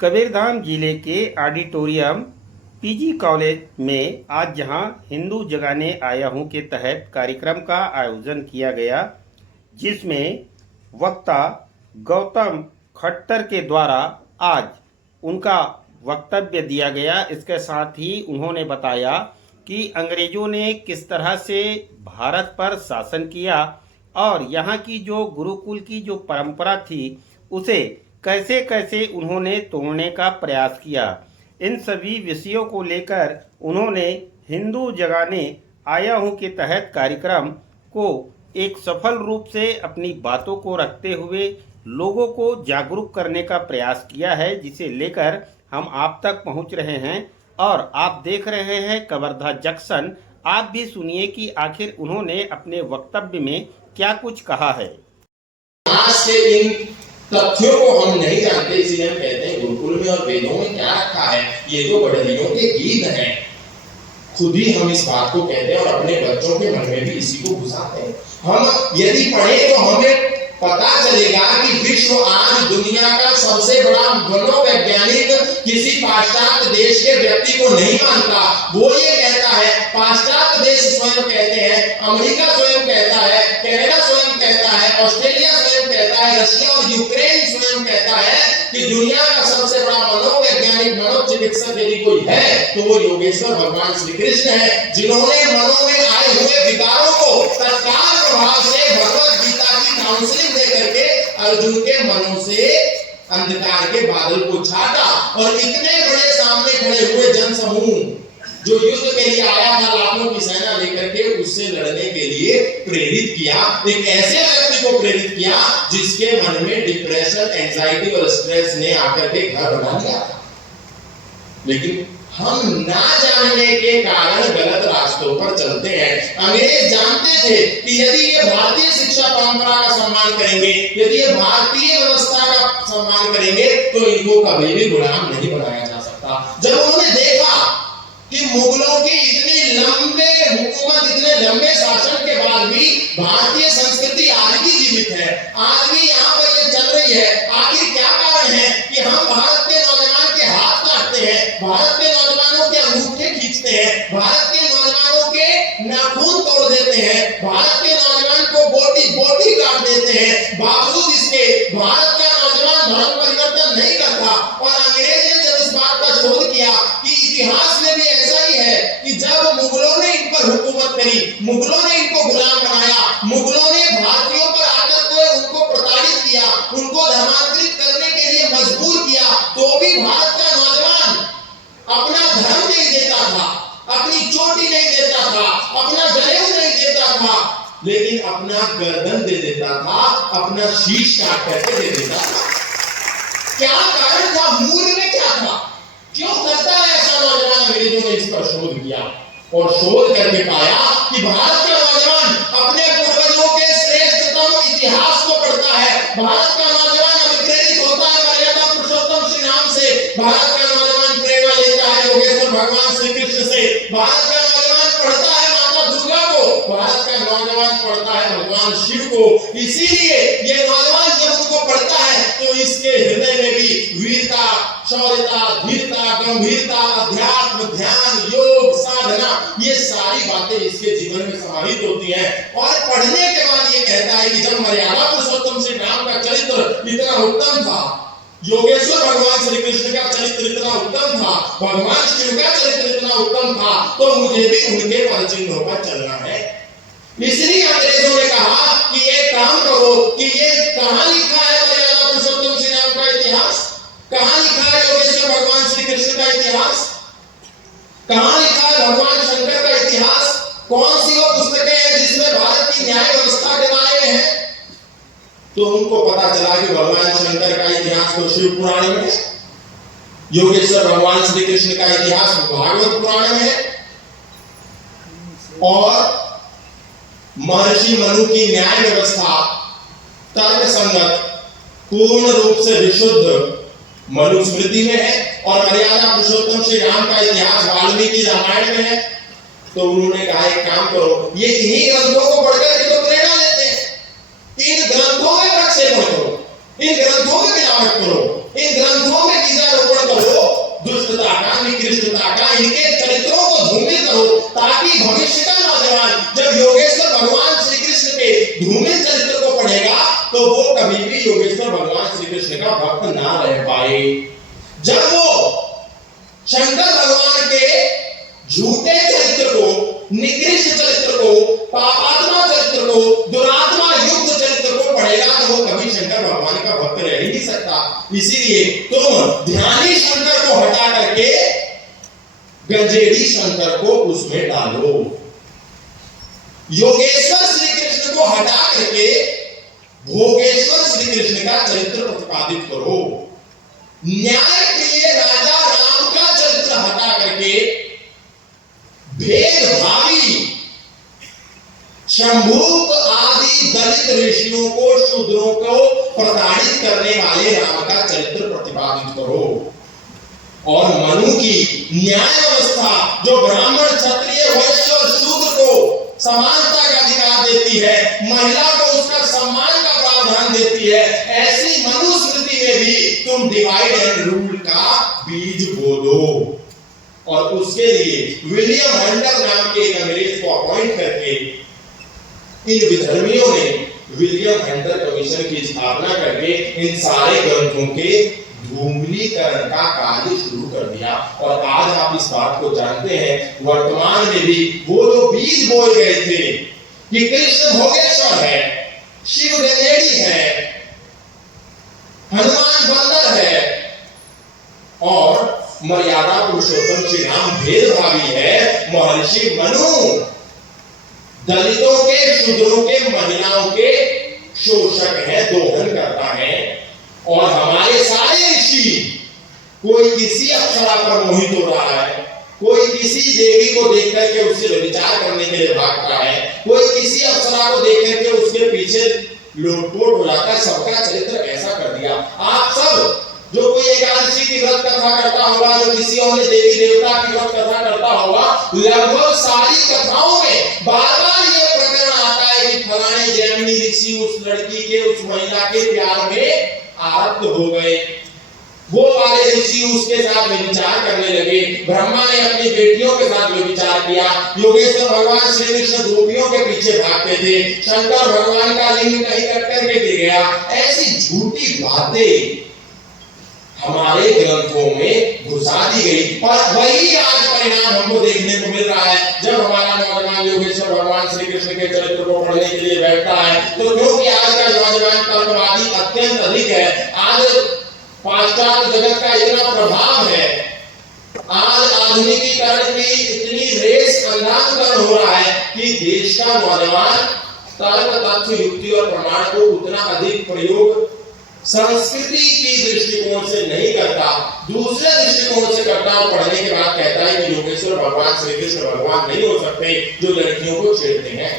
कबीरधाम जिले के auditorium PG college में आज जहां हिंदू जगाने आया हूं के तहत कार्यक्रम का आयोजन किया गया, जिसमें वक्ता गौतम खट्टर के द्वारा आज उनका वक्तव्य दिया गया। इसके साथ ही उन्होंने बताया कि अंग्रेजों ने किस तरह से भारत पर शासन किया और यहाँ की जो गुरुकुल की जो परंपरा थी उसे कैसे कैसे उन्होंने तोड़ने का प्रयास किया। इन सभी विषयों को लेकर उन्होंने हिंदू जगाने आया हूं के तहत कार्यक्रम को एक सफल रूप से अपनी बातों को रखते हुए लोगों को जागरूक करने का प्रयास किया है, जिसे लेकर हम आप तक पहुंच रहे हैं और आप देख रहे हैं कवर्धा जंक्शन। आप भी सुनिए कि आखिर उन्होंने अपने वक्तव्य में क्या कुछ कहा है। आज के इन तथ्यों को हम नहीं जानते, इसलिए हम कहते हैं गुरुकुल में और वेदों में क्या रखा है। ये तो बड़लियों के गीत हैं, खुद ही हम इस बात को कहते हैं और अपने बच्चों के मन में भी इसी को घुसाते हैं। हम यदि पढ़े तो हमें पता चलेगा कि विश्व आज दुनिया का सबसे बड़ा मनोवैज्ञानिक किसी पाश्चात्य देश के व्यक्ति को नहीं मानता। वो ये कहता है, पाश्चात्य देश स्वयं कहते हैं, अमेरिका स्वयं कहता है, कनाडा स्वयं कहता है, ऑस्ट्रेलिया स्वयं कहता है, रशिया और यूक्रेन स्वयं कहता है कि दुनिया का सबसे बड़ा मनोवैज्ञानिक मनोचिकित्सक यदि कोई है तो वो योगेश्वर भगवान श्री कृष्ण है, जिन्होंने मनों में आए हुए विकारों को तत्काल प्रभाव से भगवत गीता की काउंसलिंग दे करके अर्जुन के मनों से अंधकार के बादल को छाटा और इतने बड़े सामने खड़े हुए जन समूह जो युद्ध के लिए आया था लाखों की सेना लेकर के, उससे लड़ने के लिए प्रेरित किया। एक ऐसे व्यक्ति को प्रेरित किया जिसके मन में डिप्रेशन, एंजाइटी और स्ट्रेस ने आकर के घर बना लिया था। लेकिन हम ना जानने के कारण गलत रास्तों पर चलते हैं। अंग्रेज जानते थे कि यदि ये भारतीय शिक्षा परंपरा का सम्मान करेंगे, यदि ये भारतीय व्यवस्था का सम्मान करेंगे तो इनको कभी भी गुलाम नहीं बनाया जा सकता। जब उन्होंने देखा कि मुगलों की इतने लंबे शासन के बाद भी भारतीय संस्कृति आज भी जीवित है, आज भी यहाँ पर ये चल रही है, आखिर क्या कारण है कि हम भारत के नौजवान के हाथ काटते हैं, भारत के नौजवानों के अंगूठे खींचते हैं, भारत के नौजवानों के नाखून तोड़ देते हैं, भारत के नौजवान को बोटी काट देते हैं, बावजूद इसके भारत का नौजवान धर्म परिवर्तन नहीं करता। और अंग्रेज ने जब इस बात का शोध किया कि इतिहास में भी ऐसा ही है कि जब मुगलों ने इन पर हुकूमत करी, मुगलों ने इनको गुलाम बनाया, मुगलों ने भारतीयों पर आकर के उनको प्रताड़ित किया, उनको धर्मांतरित करने के लिए मजबूर किया, तो भी भारत का नौजवान अपना धर्म नहीं देता था, अपनी चोटी नहीं देता था, अपना जनेऊ नहीं देता था, लेकिन अपना गर्दन दे देता था, अपना शीश काट करके दे देता था। क्या कारण था? मूल में क्या था? क्यों करता है ऐसा नौजवान? अंग्रेजों ने इस पर शोध किया और शोध करके पाया कि भारत का नौजवान अपने पूर्वजों के श्रेष्ठतम इतिहास को पढ़ता है। भारत का नौजवान अभिप्रेरित होता है मर्यादा पुरुषोत्तम श्री राम से, भारत का नौजवान प्रेरणा लेता है योगेश्वर भगवान श्री कृष्ण से, भारत का नौजवान पढ़ता है माता दुर्गा को, भारत का नौजवान पढ़ता है भगवान शिव को। इसीलिए ये नौजवान जब उनको पढ़ता है तो इसके हृदय में भी वीरता, शौर्यता, धीरता, गंभीरता, अध्यात्म, ध्यान, योग, साधना, ये सारी बातें इसके जीवन में समाहित होती हैं। और पढ़ने के बाद ये कहता है कि जब मर्यादा पुरुषोत्तम श्री राम का चरित्र इतना उत्तम था, योगेश्वर भगवान श्री कृष्ण का चरित्र इतना उत्तम था, भगवान शिव का चरित्र इतना उत्तम था, तो मुझे भी उनके पदचिन्हों पर चलना है। इसलिए अंग्रेजों ने कहा कि एक काम करो कि ये कहां लिखा है मर्यादा पुरुषोत्तम श्री राम का इतिहास, कहां लिखा है योगेश्वर भगवान श्री कृष्ण का इतिहास, कहां लिखा है भगवान शंकर का इतिहास, कौन सी वो पुस्तकें हैं जिसमें भारत की न्याय व्यवस्था के बारे में है? तो उनको पता चला कि भगवान शंकर का इतिहास तो शिव पुराण में है, योगेश्वर भगवान श्री कृष्ण का इतिहास भागवत पुराण में है, और महर्षि मनु की न्याय व्यवस्था तर्क संगत, पूर्ण रूप से विशुद्ध मनुस्मृति में है, और मर्यादा पुरुषोत्तम श्री राम का इतिहास वाल्मीकि रामायण में है। तो उन्होंने कहा एक काम करो, ये इन्हीं ग्रंथों को पढ़कर के तो प्रेरणा लेते हैं, इन ग्रंथों में प्रक्षेपण करो, इन ग्रंथों में मिलावट करो, इन ग्रंथों में बीजारोपण कृष्ण का भक्त ना रह पाए। जब वो शंकर भगवान के झूठे चरित्र को, निकृष्ट चरित्र को, पापात्मा चरित्र को, दुरात्मा युक्त चरित्र को पढ़ेगा तो वो कभी शंकर भगवान का भक्त रह ही नहीं सकता। इसीलिए तुम ध्यानी शंकर को हटा करके गंजेड़ी शंकर को उसमें डालो। योगेश्वर श्री कृष्ण को हटा करके भोगेश्वर श्री कृष्ण का चरित्र प्रतिपादित करो। न्याय प्रिय राजा राम का चरित्र हटा करके भेदभावी शंभूक आदि दलित ऋषियों को, शूद्रों को प्रताड़ित करने वाले राम का चरित्र प्रतिपादित करो। और मनु की न्याय व्यवस्था जो ब्राह्मण, क्षत्रिय, वैश्य और शूद्र को समानता का अधिकार देती है, महिला को उसका सम्मान का प्रावधान देती है, ऐसी मनुस्मृति में भी तुम डिवाइड एंड रूल का बीज बो दो। और उसके लिए विलियम हंटर नाम के एक अंग्रेज को अपॉइंट करके इन विधर्मियों ने विलियम हंटर कमीशन की स्थापना करके इन सारे ग्रंथों के धूम्रीकरण का कार्य शुरू कर दिया। और आज आप इस बात को जानते हैं, वर्तमान में भी वो जो बीज बोए गए थे कि कृष्ण भोगेश्वर है, शिव गंजेड़ी है, हनुमान बंदर है और मर्यादा पुरुषोत्तम श्री राम भेदभावी है, महर्षि मनु दलितों के, शूद्रों के, महिलाओं के शोषक है, दोहन करता है। और हमारे सारे ऋषि, कोई किसी अप्सरा पर मोहित हो रहा है, कोई किसी देवी को देख करके उससे व्यभिचार करने के लिए भागता है, कोई किसी अप्सरा को देख करके उसके पीछे लोटपोट हो जाता है। सबका चरित्र ऐसा कर दिया। आप सब जो कोई एकादशी की व्रत कथा करता होगा, जो किसी अन्य देवी देवता की व्रत कथा करता होगा, लगभग सारी कथाओं में बार बार ये प्रकरण आता है कि फलाने जैमिनी ऋषि उस लड़की के, उस महिला के प्यार में आरक्त हो गए, वो वाले ऋषि उसके साथ व्यभिचार करने लगे, ब्रह्मा ने अपनी बेटियों के साथ व्यभिचार किया, योगेश्वर भगवान श्री कृष्ण गोपियों के पीछे भागते थे, शंकर भगवान का लिंग कहीं कट करके गिर गया। ऐसी झूठी बातें हमारे ग्रंथों में घुसा दी गई। और वही आज परिणाम हमको देखने को मिल रहा है। जब हमारा नौजवान योगेश्वर भगवान श्री कृष्ण के चरित्र को पढ़ने के लिए बैठता है, तो क्योंकि आज का नौजवान तर्कवादी अत्यंत अधिक है, आज पाश्चात्य जगत का इतना प्रभाव है, आज आधुनिकीकरण की इतनी रेस अंधाकरण हो रहा है कि देश का नौजवान तर्क, तथ्य, युक्ति और प्रमाण को उतना अधिक प्रयोग संस्कृति की दृष्टिकोण से नहीं करता, दूसरे दृष्टिकोण से करता। और पढ़ने के बाद कहता है कि योगेश्वर भगवान श्री कृष्ण भगवान नहीं हो सकते जो लड़कियों को छेड़ते हैं।